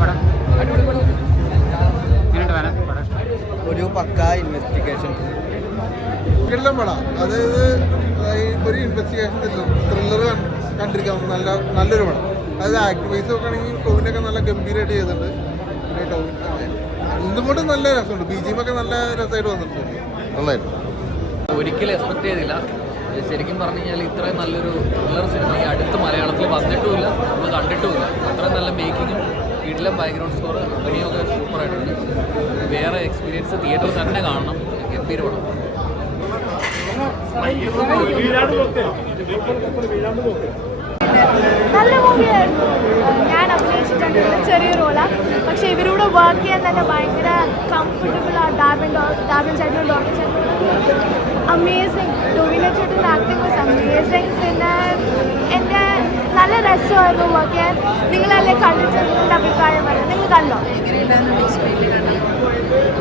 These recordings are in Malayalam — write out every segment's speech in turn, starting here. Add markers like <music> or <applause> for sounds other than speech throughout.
പടം ഒരു പക്ക ഇൻവെസ്റ്റിഗേഷൻ കിള്ളം പടം അതായത് ഒരു ഇൻവെസ്റ്റിഗേഷൻ ത്രില്ലർ കണ്ടിരിക്കാം. നല്ല നല്ലൊരു പടം. അതായത് ആക്ടിവൈസ് ഒക്കെ ആണെങ്കിൽ ടോവിനൊക്കെ നല്ല ഗംഭീരമായിട്ട് ചെയ്തിട്ടുണ്ട്. പിന്നെ ടോവിൻ നല്ല രസമുണ്ട്. ബി ജി ഒക്കെ നല്ല രസമായിട്ട് വന്നിട്ടുണ്ട്. നന്നായിട്ട് ഒരിക്കലും എക്സ്പെക്ട് ചെയ്തില്ല. ശരിക്കും പറഞ്ഞു കഴിഞ്ഞാൽ ഇത്രയും നല്ലൊരു ത്രില്ലർ സിനിമ ഈ അടുത്ത് മലയാളത്തിൽ വന്നിട്ടുമില്ല. നമ്മൾ കണ്ടിട്ടുമില്ല. അത്രയും നല്ല മേക്കിങ്ങും വീട്ടിലെ ബാക്ക്ഗ്രൗണ്ട് സ്കോർ അഭിനയമൊക്കെ സൂപ്പറായിട്ടുണ്ട് വേറെ എക്സ്പീരിയൻസ് തിയേറ്ററിൽ തന്നെ കാണണം. ഗംഭീര പടം നല്ല മൂവിയായിരുന്നു. ഞാൻ അഭിനയിച്ചിട്ടുണ്ട്. ചെറിയ റോളാണ് പക്ഷേ ഇവരോട് വർക്ക് ചെയ്യാൻ തന്നെ ഭയങ്കര കംഫർട്ടബിൾ ആണ് ഡാബിൻ ഡാബിൻ ചേട്ടനും ഡോക്ടർ ചേട്ടനും. അമേസിങ് ടോവിനോ ചേട്ടന്റെ ആക്ടിങ് അമേസിങ് പിന്നെ നല്ല രസമായിരുന്നു വർക്ക് ചെയ്യാൻ നിങ്ങളല്ലേ കണ്ടിട്ടുണ്ട് നിങ്ങളുടെ അഭിപ്രായം പറയാം. നിങ്ങൾ കണ്ടോ?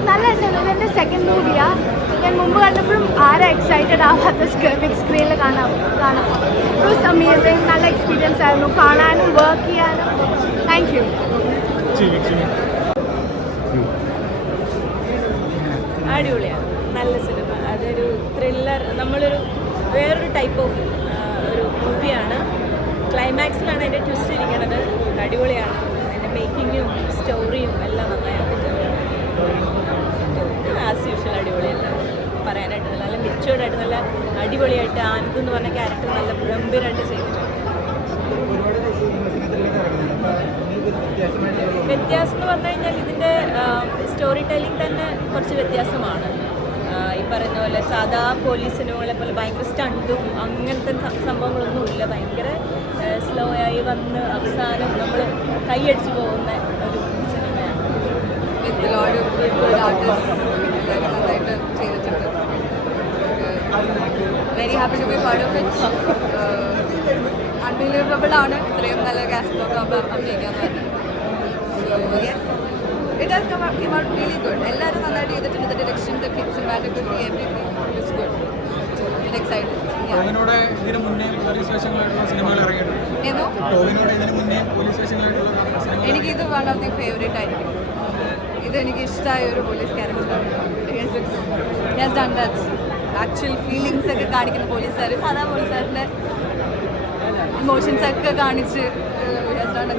നല്ല രസമായിരുന്നു. ഇതെന്റെ സെക്കൻഡ് മൂവിയാണ് ഞാൻ മുമ്പ് കണ്ടപ്പോഴും ആരാ എക്സൈറ്റഡ് ആവാത്ത ബിഗ് സ്ക്രീനിൽ കാണാം കാണാം. ഇറ്റ് വാസ് അമേസിങ് നല്ല എക്സ്പീരിയൻസ് ആയിരുന്നു. കാണാനും വർക്ക് ചെയ്യാനും. താങ്ക് യു അടിപൊളിയാണ്. നല്ല സിനിമ അതൊരു ത്രില്ലർ നമ്മളൊരു വേറൊരു ടൈപ്പ് ഓഫ് ഒരു മൂവിയാണ് ക്ലൈമാക്സിലാണ് അതിന്റെ ട്വിസ്റ്റ് ഇരിക്കുന്നത് അടിപൊളിയാണ്. അതിന്റെ മേക്കിങ്ങും സ്റ്റോറിയും എല്ലാം നന്നായിട്ട് ആസ് യൂഷ്വൽ അടിപൊളിയല്ല. പറയാനായിട്ട് നല്ല മെച്ചുവേർഡായിട്ട് നല്ല അടിപൊളിയായിട്ട് ആനന്ദ് എന്ന് പറഞ്ഞ ക്യാരക്ടർ നല്ല ഗംഭീരമായിട്ട് ചെയ്തിട്ടുണ്ട്. വ്യത്യാസം എന്ന് പറഞ്ഞു കഴിഞ്ഞാൽ ഇതിന്റെ സ്റ്റോറി ടെല്ലിംഗ് തന്നെ കുറച്ച് വ്യത്യാസമാണ്. ഈ പറയുന്ന പോലെ സാധാ പോലീസ് സിനിമകളെ പോലെ ഭയങ്കര സ്റ്റണ്ടും അങ്ങനത്തെ സംഭവങ്ങളൊന്നുമില്ല ഭയങ്കര സ്ലോ ആയി വന്ന് അവസാനം നമ്മൾ കൈയടിച്ച് പോകുന്ന ഒരു സിനിമയാണ്. Very happy to be part of it unbelievable ആണ്. ഇത്രയും നല്ല കാസ്റ്റൊക്കെ അഭിനയിക്കാന്ന് പറഞ്ഞത് it has come come out really good എല്ലാവരും നന്നായിട്ട് ചെയ്തിട്ടുണ്ട്. Direction the cinematography everything it's good it excited ടോവിനോട് ഇതിന് മുന്നേ പോലീസ് വേഷങ്ങളായിട്ടുള്ള സിനിമകൾ ഇറങ്ങിയിട്ടുണ്ട്. ഏതോ ടോവിനോട് ഇതിന് മുന്നേ പോലീസ് വേഷങ്ങളായിട്ടുള്ള സിനിമകൾ എനിക്ക് ഇത് വൺ ഓഫ് ദി ഫേവറേറ്റ് ആയിരിക്കും. ഇത് എനിക്ക് ഇഷ്ടമായ ഒരു പോലീസ് ക്യാരക്ടറാണ് ഡൺ ദാറ്റ് ആക്ച്വൽ ഫീലിങ്സ് ഒക്കെ കാണിക്കുന്ന പോലീസുകാർ സാധാ പോലീസുകാരുടെ ഇമോഷൻസ് ഒക്കെ കാണിച്ച് ഡൺ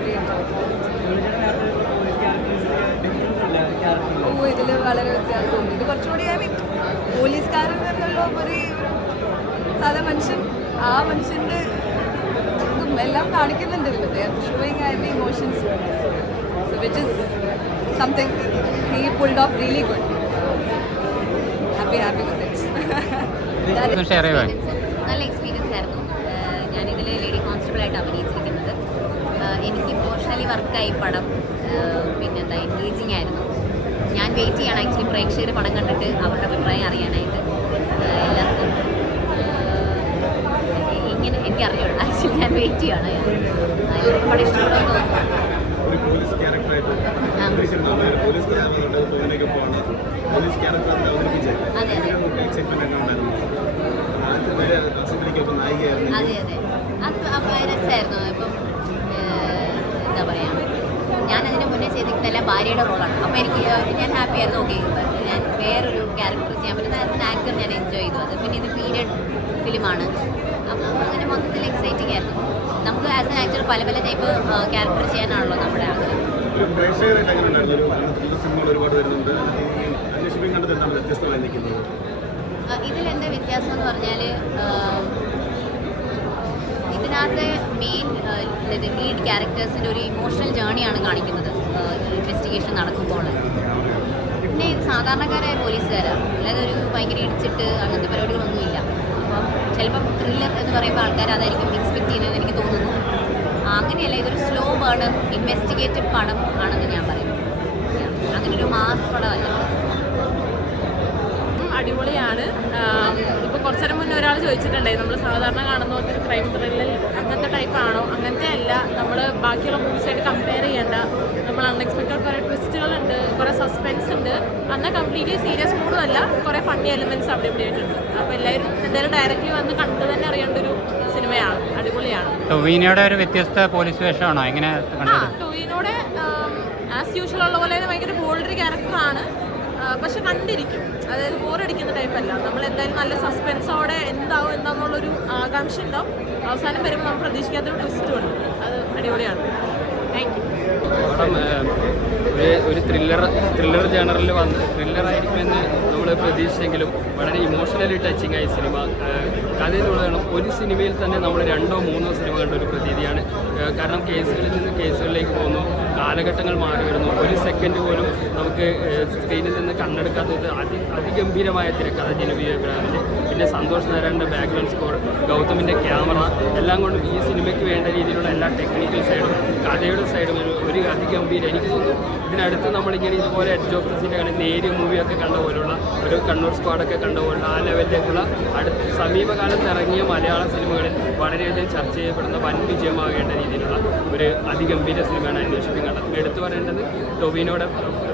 ഓ ഇതിൽ വളരെ വ്യത്യാസമുണ്ട്. ഇത് കുറച്ചുകൂടി ഐ മീൻ പോലീസുകാരൻ എന്നുള്ള ഒരു സാധാ മനുഷ്യൻ ആ മനുഷ്യന്റെ ഇതും എല്ലാം കാണിക്കുന്നുണ്ട് ഇതിൽ showing are emotions so which is something he pulled off really good happy happy with it നല്ല എക്സ്പീരിയൻസ് ആയിരുന്നു. ഞാനിതിൽ ലേഡി കോൺസ്റ്റബിളായിട്ട് അഭിനയിച്ചിരിക്കുന്നത്. ഏഹ് എനിക്ക് ഇമോഷണലി വർക്കായി പടം പിന്നെന്താ എൻഗേജിങ് ആയിരുന്നു. ഞാൻ വെയിറ്റ് ചെയ്യണം. ആക്ച്വലി പ്രേക്ഷകർ പടം കണ്ടിട്ട് അവരുടെ അഭിപ്രായം അറിയാനായിട്ട്. എല്ലാവർക്കും ഇങ്ങനെ എനിക്ക് അറിയുള്ളൂ ആക്ച്വലി ഞാൻ വെയിറ്റ് ചെയ്യണം. എല്ലാവർക്കും പടം അവതരിപ്പിച്ചത് അതെ, അതെ. അതെ രസമായിരുന്നു ഇപ്പം എന്താ പറയാ. ഞാൻ മുന്നേ ചെയ്തിരിക്കുന്നതെല്ലാം ഭാര്യയുടെ റോളാണ് അപ്പോൾ എനിക്ക് ഞാൻ ഹാപ്പി ആയിരുന്നു. ഓക്കെ ഞാൻ വേറൊരു ക്യാരക്ടർ ചെയ്യാൻ പറ്റുന്ന ആസ് ആക്ടർ ഞാൻ എൻജോയ് ചെയ്തു. അത് പിന്നെ ഇത് പീരിയഡ് ഫിലിമാണ് അപ്പോൾ അങ്ങനെ മൊത്തത്തിൽ എക്സൈറ്റിംഗ് ആയിരുന്നു. നമുക്ക് ആസ് എൻ ആക്ടർ പല പല ടൈപ്പ് ക്യാരക്ടർ ചെയ്യാനാണല്ലോ നമ്മുടെ ആഗ്രഹം. ഇതിലെന്താ വ്യത്യാസം എന്ന് പറഞ്ഞാൽ ഇതിനകത്തെ മെയിൻ ലീഡ് ക്യാരക്ടേഴ്സിന്റെ ഒരു ഇമോഷണൽ ജേണിയാണ് കാണിക്കുന്നത്. ഇൻവെസ്റ്റിഗേഷൻ നടക്കുമ്പോൾ. പിന്നെ സാധാരണക്കാരായ പോലീസുകാരാണ് അല്ലാതെ ഒരു ഭയങ്കര ഇടിച്ചിട്ട് അങ്ങനത്തെ പരിപാടികളൊന്നുമില്ല. അപ്പം ചിലപ്പം ത്രില്ലർ എന്ന് പറയുമ്പോൾ ആൾക്കാർ അതായിരിക്കും എക്സ്പെക്ട് ചെയ്യുന്നത് എനിക്ക് തോന്നുന്നു. അങ്ങനെയല്ല ഇതൊരു സ്ലോ ബേൺ ഇൻവെസ്റ്റിഗേറ്റീവ് പടം ആണെന്ന് ഞാൻ പറയുന്നു. അങ്ങനെ ഒരു മാസ് പടമല്ല. അടിപൊളിയാണ്. ഇപ്പോൾ കുറച്ചു നേരം മുന്നേ ഒരാൾ ചോദിച്ചിട്ടുണ്ടായി നമ്മൾ സാധാരണ കാണുന്ന പോലത്തെ ഒരു ക്രൈം ത്രില്ലർ അങ്ങനത്തെ ടൈപ്പ് ആണോ? അങ്ങനത്തെ അല്ല നമ്മൾ ബാക്കിയുള്ള മൂവീസായിട്ട് കമ്പയർ ചെയ്യേണ്ട. നമ്മൾ അൺഎക്സ്പെക്റ്റഡ് കുറേ ട്വിസ്റ്റുകളുണ്ട് കുറേ സസ്പെൻസ് ഉണ്ട്. എന്നാൽ കംപ്ലീറ്റ്ലി സീരിയസ് മൂഡും അല്ല കുറേ ഫണ്ണി എലിമെന്റ്സ് അവിടെ ഇവിടെ ആയിട്ടുണ്ട്. അപ്പോൾ എല്ലാവരും എന്തായാലും ഡയറക്റ്റ്ലി വന്ന് കണ്ടു തന്നെ അറിയേണ്ട ഒരു സിനിമയാണ് അടിപൊളിയാണ്. ടൊവീനയുടെ ഒരു വ്യത്യസ്ത പോലീസ് വേഷമാണോ എങ്ങനെ ആ ആസ് യൂഷ്വൽ ഉള്ള പോലെ ഭയങ്കര ബോൾഡറി ക്യാരക്ടറാണ് പക്ഷെ കണ്ടിരിക്കും. അതായത് ബോറടിക്കുന്ന ടൈപ്പല്ല. നമ്മൾ എന്തായാലും നല്ല സസ്പെൻസോടെ എന്താവും എന്താന്നുള്ളൊരു ആകാംക്ഷ ഉണ്ടാവും. അവസാനം വരുമ്പോൾ നമ്മൾ പ്രതീക്ഷിക്കാത്തൊരു ട്വിസ്റ്റും ഉണ്ട്. അത് അടിപൊളിയാണ്. താങ്ക് യു ഒരു ത്രില്ലർ ത്രില്ലർ ജേണറിൽ വന്ന് ത്രില്ലറായിരിക്കുമെന്ന് നമ്മൾ പ്രതീക്ഷിച്ചെങ്കിലും വളരെ ഇമോഷണലി ടച്ചിങ് ആയ സിനിമ കഥയിലുള്ളതാണ്. ഒരു സിനിമയിൽ തന്നെ നമ്മൾ രണ്ടോ മൂന്നോ സിനിമ കണ്ട ഒരു പ്രതീതിയാണ്. കാരണം കേസുകളിൽ നിന്ന് കേസുകളിലേക്ക് പോകുന്നു കാലഘട്ടങ്ങൾ മാറി വരുന്നു. ഒരു സെക്കൻഡ് പോലും നമുക്ക് സ്ക്രീനിൽ നിന്ന് കണ്ണെടുക്കാത്തത് അതി അതിഗംഭീരമായ തിരക്കഥ ബ്രാമിന്റെ പിന്നെ സന്തോഷ് നാരായണന്റെ ബാക്ക്ഗ്രൗണ്ട് സ്കോർ ഗൗതമിന്റെ ക്യാമറ എല്ലാം കൊണ്ടും ഈ സിനിമയ്ക്ക് വേണ്ട രീതിയിലുള്ള എല്ലാ ടെക്നിക്കൽ സൈഡും കഥയുടെ സൈഡും ഒരു അതിഗംഭീരം എനിക്ക് തോന്നുന്നു. ഇതിനടുത്ത് നമ്മളിങ്ങനെ ഇതുപോലെ എഡ്ജ് ഓഫ് സീറ്റ് കാണുന്ന നേരിയ മൂവിയൊക്കെ കണ്ട പോലുള്ള ഒരു കണ്ണൂർ സ്ക്വാഡൊക്കെ കണ്ട പോലുള്ള ആ ലെവലിലേക്കുള്ള അടുത്ത സമീപകാലത്ത് ഇറങ്ങിയ മലയാള സിനിമകളിൽ വളരെയധികം ചർച്ച ചെയ്യപ്പെടുന്ന വൻ വിജയമാകേണ്ട രീതിയിലുള്ള ഒരു അതിഗംഭീര സിനിമയാണ് അന്വേഷിപ്പിക്കും കണ്ടത് എടുത്തു പറയേണ്ടത് ടൊവിനോയുടെ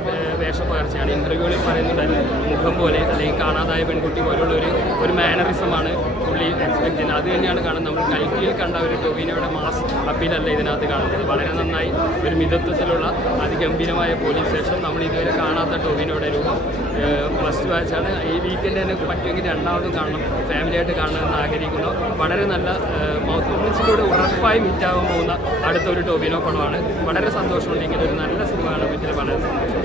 ഏഹ്, വേഷപ്പകർച്ചയാണ്. ഇന്റർവ്യൂവിൽ പറയുന്നുണ്ടായിരുന്നു മുഖം പോലെ അല്ലെങ്കിൽ കാണാതായ പെൺകുട്ടി പോലുള്ള ഒരു ഒരു മാനറിസമാണ് പുള്ളി എക്സ്പെക്ട് ചെയ്യുന്നത്. അത് തന്നെയാണ് കാണുന്നത്. നമ്മൾ കൽക്കിയിൽ കണ്ട ഒരു ടൊവിനോയുടെ മാസ് അപ്പീലല്ല ഇതിനകത്ത് കാണുന്നത്. വളരെ നന്നായി ഒരു മിതത്വത്തിലുള്ള അതിഗംഭീരമായ പോലീസ് സ്റ്റേഷൻ നമ്മൾ ഇതുവരെ കാണാത്ത ടൊവിനോയുടെ രൂപം ഫസ്റ്റ് ബാച്ചാണ് ഈ വീക്കെൻഡ് തന്നെ പറ്റുമെങ്കിൽ രണ്ടാമതും കാണണം. ഫാമിലിയായിട്ട് കാണണമെന്ന് ആഗ്രഹിക്കുന്നു. വളരെ നല്ല മൗത്ത് മൂവ്മെൻസിലൂടെ ഉറപ്പായും ഹിറ്റാകാൻ പോകുന്ന അടുത്തൊരു ടോബിനോ പടമാണ് വളരെ സന്തോഷമുണ്ട്. ഇങ്ങനെ ഒരു നല്ല സിനിമ കാണാൻ പറ്റിയത് വളരെ സന്തോഷം.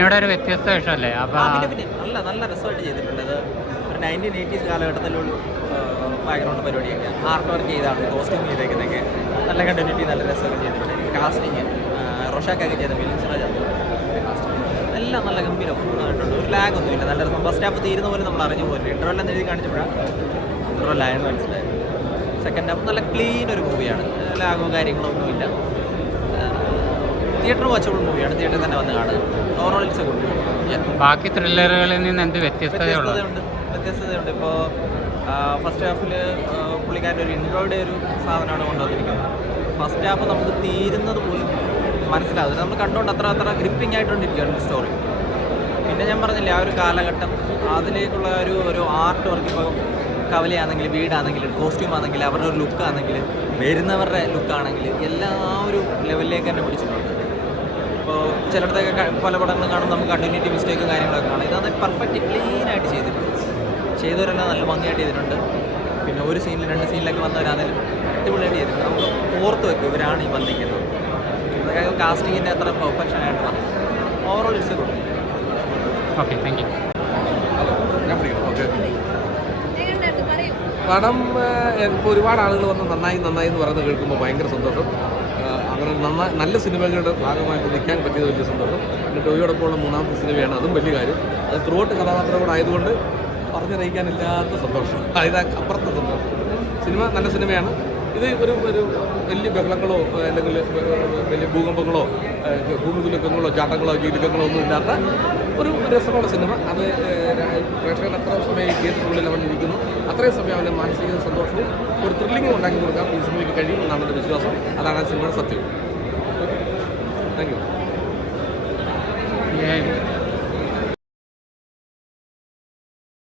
ഇവിടെ ഒരു വ്യത്യസ്ത വേഷമല്ലേ അപ്പൊ ആ, പിന്നെ പിന്നെ. നല്ല നല്ല രസമായിട്ട് ചെയ്തിട്ടുണ്ട്. ഒരു നയന്റീൻ എയ്റ്റീസ് കാലഘട്ടത്തിലുള്ള ബാക്ക്ഗ്രൗണ്ട് പരിപാടിയൊക്കെ. ആർട്ട് വർക്ക് ചെയ്താണ് കോസ്റ്റ്യൂം ചെയ്തേക്കുന്നതൊക്കെ നല്ല കണ്ടിന്യൂറ്റി നല്ല രസമൊക്കെ ചെയ്തിട്ടുണ്ട്. കാസ്റ്റിങ് റൊഷാക്കൊക്കെ ചെയ്ത മിലിൻ സിറാജ് എല്ലാം നല്ല ഗംഭീരം ആയിട്ടുണ്ട് ഒരു ലാഗ് ഒന്നും ഇല്ല. നല്ല രസം. ഫസ്റ്റ് ഹാഫ് തീരുന്ന പോലെ നമ്മൾ അറിഞ്ഞു പോലും ഇന്റർവെൽ എന്ന് എഴുതി കാണിച്ചപ്പോഴാണ് ഇന്റർവെൽ ആയെന്ന് മനസ്സിലായത്. സെക്കൻഡ് ഹാഫ് നല്ല ക്ലീൻ ഒരു മൂവിയാണ് ലാഗോ കാര്യങ്ങളോ ഒന്നുമില്ല തിയേറ്റർ വാച്ചബിൾ മൂവിയാണ് തിയേറ്ററിൽ തന്നെ വന്ന് കാണുക ഓവറോൾ ഇറ്റ്സ് ഗുഡ് ബാക്കി ത്രില്ലറുകളിൽ നിന്ന് എന്ത് വ്യത്യസ്തതയുണ്ട്. വ്യത്യസ്തതയുണ്ട്. ഇപ്പോൾ ഫസ്റ്റ് ഹാഫിൽ പുള്ളിക്കാരന്റെ ഒരു ഇൻട്രോയുടെ ഒരു സാധനമാണ് കൊണ്ടുവന്നിരിക്കുന്നത്. ഫസ്റ്റ് ഹാഫ് നമുക്ക് തീരുന്നത് പോലും മനസ്സിലാവും. നമ്മൾ കണ്ടുകൊണ്ട് അത്ര അത്ര ഗ്രിപ്പിംഗ് ആയിട്ടുകൊണ്ടിരിക്കുകയാണ് സ്റ്റോറി പിന്നെ ഞാൻ പറഞ്ഞില്ലേ ആ ഒരു കാലഘട്ടം അതിലേക്കുള്ള ഒരു ഒരു ആർട്ട് വർക്ക് ഇപ്പോൾ കവലയാണെങ്കിൽ വീടാണെങ്കിൽ കോസ്റ്റ്യൂം ആണെങ്കിൽ അവരുടെ ഒരു ലുക്കാണെങ്കിൽ വരുന്നവരുടെ ലുക്കാണെങ്കിൽ എല്ലാം ആ ഒരു ലെവലിലേക്ക് തന്നെ പിടിച്ചിട്ടുണ്ട്. ഇപ്പോൾ ചിലടത്തൊക്കെ പല പടങ്ങളും കാണുമ്പോൾ നമുക്ക് കണ്ടിന്യൂറ്റി മിസ്റ്റേക്കും കാര്യങ്ങളൊക്കെ കാണാം. ഇതാണ് പെർഫെക്റ്റ് ക്ലീൻ ആയിട്ട് ചെയ്തിട്ടുണ്ട്. ചെയ്തവരെല്ലാം നല്ല ഭംഗിയായിട്ട് ചെയ്തിട്ടുണ്ട്. പിന്നെ ഒരു സീനിൽ രണ്ട് സീനിലൊക്കെ വന്നവരാണെങ്കിലും അടിപൊളിയായിട്ട് ചെയ്തിട്ടുണ്ട്. നമുക്ക് ഓർത്ത് വെക്കും ഇവരാണ് ഈ വന്നിരിക്കുന്നത്. കാസ്റ്റിങ്ങിന്റെ അത്ര പെർഫെക്ഷൻ ആയിട്ടുള്ള overall it's good okay thank you ഞാൻ പഠിക്കണം ഓക്കെ എങ്ങനെയുണ്ടായിരുന്നു പറയൂ. പടം ഇപ്പോൾ ഒരുപാട് ആളുകൾ വന്ന് നന്നായി നന്നായി എന്ന് പറയുന്നത് കേൾക്കുമ്പോൾ ഭയങ്കര സന്തോഷം. അങ്ങനെ നന്നാ നല്ല സിനിമകളുടെ ഭാഗമായിട്ട് നിൽക്കാൻ പറ്റിയത് വലിയ സന്തോഷം. പിന്നെ ടോയോടൊപ്പമുള്ള മൂന്നാമത്തെ സിനിമയാണ് അതും വലിയ കാര്യം. അത് ത്രൂ ഔട്ട് കഥാപാത്രം കൂടെ ആയതുകൊണ്ട് പറഞ്ഞറിയിക്കാനില്ലാത്ത സന്തോഷം. <laughs> അതായത് അപ്പുറത്തെ സന്തോഷം. സിനിമ നല്ല സിനിമയാണ്. ഇത് ഒരു ഒരു വലിയ ബഹളങ്ങളോ അല്ലെങ്കിൽ വലിയ ഭൂകമ്പങ്ങളോ ഭൂമികുലുക്കങ്ങളോ ചാട്ടങ്ങളോ ജീവിതങ്ങളോ ഒന്നും ഇല്ലാത്ത ഒരു രസമുള്ള സിനിമ. അത് പ്രേക്ഷകൻ എത്ര സമയം ഈ തിയേറ്ററുകളിൽ അവനിരിക്കുന്നു അത്രയും സമയം അവന്റെ മാനസിക സന്തോഷവും ഒരു ത്രില്ലിങ്ങും ഉണ്ടാക്കി കൊടുക്കാൻ ഈ സിനിമയ്ക്ക് കഴിയും എന്നാണ് എന്റെ വിശ്വാസം. അതാണ് ആ സിനിമയുടെ സത്യം. Thank you